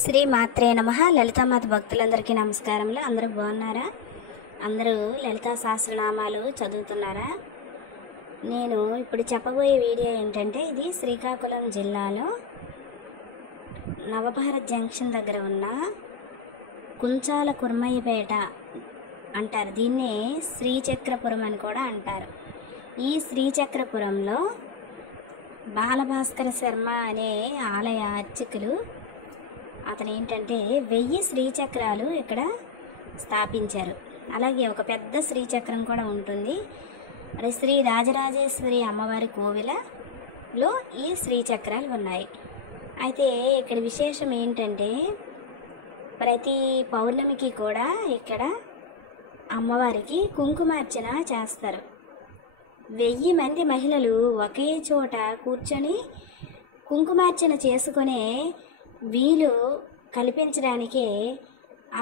శ్రీ మాత్రే నమః. లలితామాత భక్తులందరికీ నమస్కారములు. అందరూ బాగున్నారా? అందరూ లలితా సహస్రనామాలు చదువుతున్నారా? నేను ఇప్పుడు చెప్పబోయే వీడియో ఏంటంటే, ఇది శ్రీకాకుళం జిల్లాలో నవభారత్ జంక్షన్ దగ్గర ఉన్న కుంచాల కుర్మయ్యపేట అంటారు. దీన్నే శ్రీచక్రపురం అని కూడా అంటారు. ఈ శ్రీచక్రపురంలో బాలభాస్కర శర్మ అనే ఆలయ అర్చకులు అతను ఏంటంటే 1000 శ్రీచక్రాలు ఇక్కడ స్థాపించారు. అలాగే ఒక పెద్ద శ్రీచక్రం కూడా ఉంటుంది. మరి శ్రీ రాజరాజేశ్వరి అమ్మవారి కోవిలలో ఈ శ్రీచక్రాలు ఉన్నాయి. అయితే ఇక్కడ విశేషం ఏంటంటే, ప్రతి పౌర్ణమికి కూడా ఇక్కడ అమ్మవారికి కుంకుమార్చన చేస్తారు. 1000 మంది మహిళలు ఒకే చోట కూర్చొని కుంకుమార్చన చేసుకునే వీలు కల్పించడానికే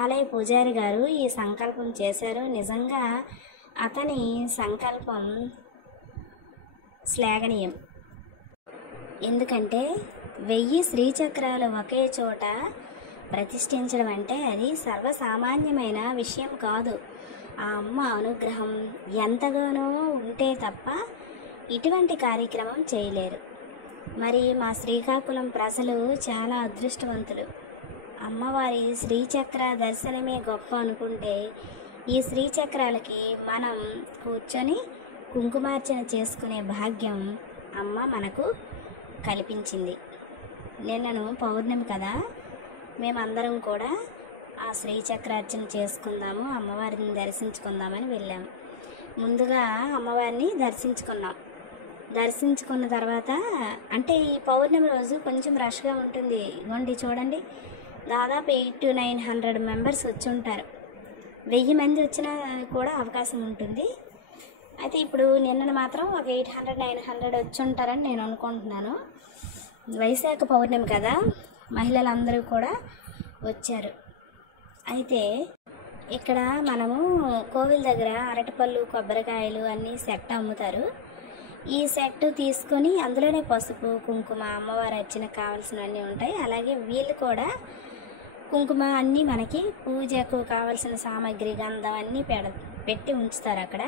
ఆలయ పూజారి గారు ఈ సంకల్పం చేశారు. నిజంగా అతని సంకల్పం శ్లాఘనీయం. ఎందుకంటే 1000 శ్రీచక్రాలు ఒకే చోట ప్రతిష్ఠించడం అంటే అది సర్వసామాన్యమైన విషయం కాదు. ఆ అమ్మ అనుగ్రహం ఎంతగానో ఉంటే తప్ప ఇటువంటి కార్యక్రమం చేయలేరు. మరి మా శ్రీకాకుళం ప్రజలు చాలా అదృష్టవంతులు. అమ్మవారి శ్రీచక్ర దర్శనమే గొప్ప అనుకుంటే, ఈ శ్రీచక్రాలకి మనం కూర్చొని కుంకుమార్చన చేసుకునే భాగ్యం అమ్మ మనకు కల్పించింది. నిన్నను పౌర్ణమి కదా, మేమందరం కూడా ఆ శ్రీచక్రార్చన చేసుకుందాము, అమ్మవారిని దర్శించుకుందామని వెళ్ళాము. ముందుగా అమ్మవారిని దర్శించుకున్న తర్వాత, అంటే ఈ పౌర్ణమి రోజు కొంచెం రష్గా ఉంటుంది. ఇగోండి చూడండి, దాదాపు 800 to 900 మెంబర్స్ వచ్చి ఉంటారు. 1000 మంది వచ్చినా కూడా అవకాశం ఉంటుంది. అయితే ఇప్పుడు నిన్న మాత్రం ఒక 800-900 వచ్చి ఉంటారని నేను అనుకుంటున్నాను. వైశాఖ పౌర్ణమి కదా, మహిళలందరూ కూడా వచ్చారు. అయితే ఇక్కడ మనము కోవిల్ దగ్గర అరటిపళ్ళు, కొబ్బరికాయలు అన్నీ సెట్ అమ్ముతారు. ఈ సెట్ తీసుకొని అందులోనే పసుపు, కుంకుమ, అమ్మవారి అర్చన కావాల్సినవన్నీ ఉంటాయి. అలాగే వీళ్ళు కూడా కుంకుమ అన్నీ మనకి పూజకు కావాల్సిన సామాగ్రి, గంధం అన్నీ పెట్టి ఉంచుతారు అక్కడ.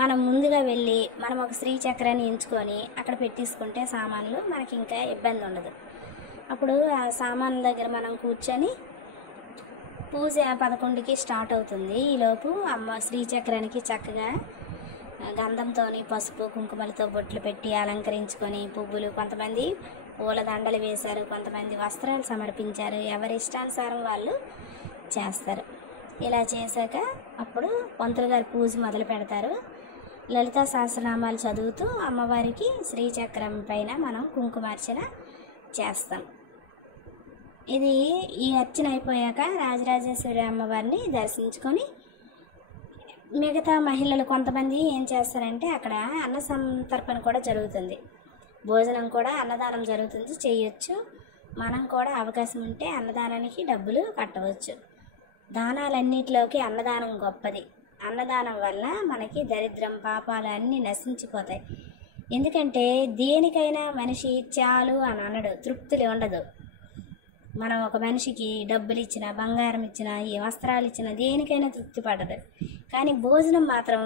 మనం ముందుగా వెళ్ళి మనం ఒక శ్రీచక్రాన్ని ఎంచుకొని అక్కడ పెట్టేసుకుంటే సామాన్లు మనకి ఇంకా ఇబ్బంది ఉండదు. అప్పుడు ఆ సామాన్ల దగ్గర మనం కూర్చొని పూజ 11కి స్టార్ట్ అవుతుంది. ఈలోపు అమ్మ శ్రీచక్రానికి చక్కగా గంధంతో, పసుపు, కుంకుమలతో బొట్లు పెట్టి అలంకరించుకొని, పువ్వులు, కొంతమంది పూల దండలు వేశారు, కొంతమంది వస్త్రాలు సమర్పించారు. ఎవరి ఇష్టానుసారం వాళ్ళు చేస్తారు. ఇలా చేశాక అప్పుడు పంతులు గారు పూజ మొదలు పెడతారు. లలితా సహస్రనామాలు చదువుతూ అమ్మవారికి శ్రీచక్రం పైన మనం కుంకుమార్చన చేస్తాం. ఈ అర్చన అయిపోయాక రాజరాజేశ్వరి అమ్మవారిని దర్శించుకొని మిగతా మహిళలు కొంతమంది ఏం చేస్తారంటే, అక్కడ అన్న సంతర్పణ కూడా జరుగుతుంది, భోజనం కూడా, అన్నదానం జరుగుతుంది, చేయొచ్చు. మనం కూడా అవకాశం ఉంటే అన్నదానానికి డబ్బులు కట్టవచ్చు. దానాలన్నిటిలోకి అన్నదానం గొప్పది. అన్నదానం వల్ల మనకి దరిద్రం, పాపాలు అన్నీ నశించిపోతాయి. ఎందుకంటే దేనికైనా మనిషి చాలు అని అనడు, తృప్తి ఉండదు. మనం ఒక మనిషికి డబ్బులు ఇచ్చినా, బంగారం ఇచ్చినా, ఈ వస్త్రాలు ఇచ్చినా దేనికైనా తృప్తి పడదు. కానీ భోజనం మాత్రం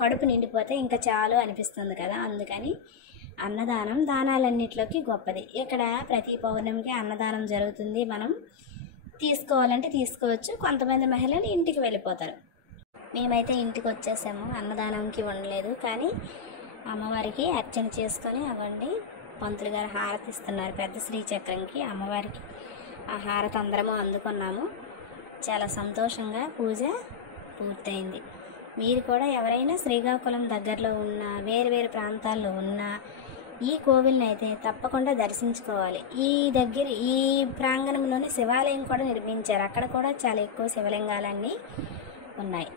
కడుపు నిండిపోతే ఇంకా చాలు అనిపిస్తుంది కదా. అందుకని అన్నదానం దానాలన్నిటిలోకి గొప్పది. ఇక్కడ ప్రతి పౌర్ణమికి అన్నదానం జరుగుతుంది. మనం తీసుకోవాలంటే తీసుకోవచ్చు. కొంతమంది మహిళలు ఇంటికి వెళ్ళిపోతారు. మేమైతే ఇంటికి వచ్చేసాము, అన్నదానంకి ఉండలేదు. కానీ అమ్మవారికి అర్చన చేసుకొని అవ్వండి, పంతులు గారు హారతి ఇస్తున్నారు పెద్ద శ్రీచక్రంకి. అమ్మవారికి ఆ హారతి అందరము అందుకున్నాము. చాలా సంతోషంగా పూజ పూర్తయింది. మీరు కూడా ఎవరైనా శ్రీకాకుళం దగ్గరలో ఉన్న, వేరు ప్రాంతాల్లో ఉన్న ఈ కోవిల్ని అయితే తప్పకుండా దర్శించుకోవాలి. ఈ ప్రాంగణంలోనే శివాలయం కూడా నిర్మించారు. అక్కడ కూడా చాలా ఎక్కువ శివలింగాలన్నీ ఉన్నాయి.